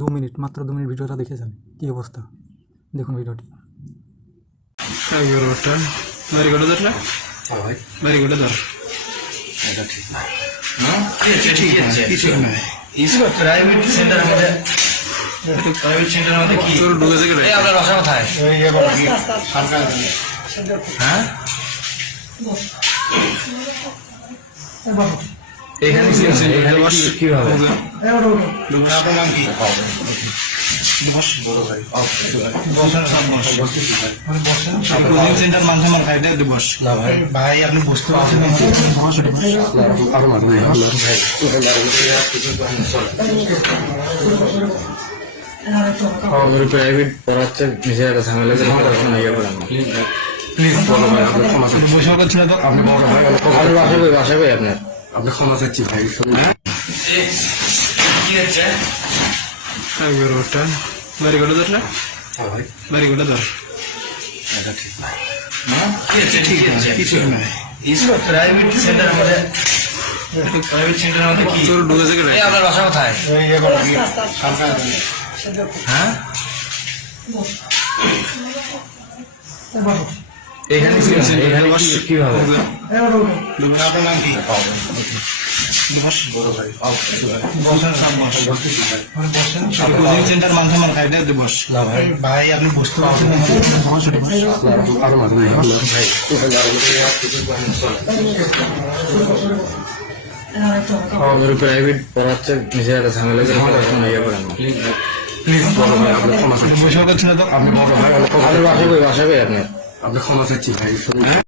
2 minute, মাত্র 2 minute ভিডিওটা দেখে যান কি অবস্থা। দেখুন ভিডিওটি। వెరీ గుడ్ అట్లా very good other private centre আমাদের প্রাইভেট সেন্টার আমাদের কি আপনার বাসা কোথায়? হ্যাঁ এখানে কিভাবে আপনার নাম কি? সেন্টার মাঝে মাঝে বস না ভাই ভাই আপনি বুঝতে পারছেন প্রাইভেট পড়াচ্ছে নিজের একটা ঝামেলা প্লিজ বড় ভাই আপনার ক্ষমা চাচ্ছি। বসে করছি না তো আপনি বড় ভাই বাসা ভাই আপনার আপনি ক্ষমা চাচ্ছি ভাই। কি হচ্ছে? వెరీ గుడ్ అట్లా very good other private centre আমাদের প্রাইভেট সেন্টার আমাদের কি আপনার বাসা কোথায়? হ্যাঁ এখানে কিভাবে আপনার নাম কি? সেন্টার মাঝে মাঝে বস না ভাই ভাই আপনি বুঝতে পারছেন প্রাইভেট পড়াচ্ছে নিজের একটা ঝামেলা প্লিজ বড় ভাই আপনার ক্ষমা চাচ্ছি। বসে করছি না তো আপনি বড় ভাই বাসা ভাই আপনার আপনি ক্ষমা চাচ্ছি ভাই।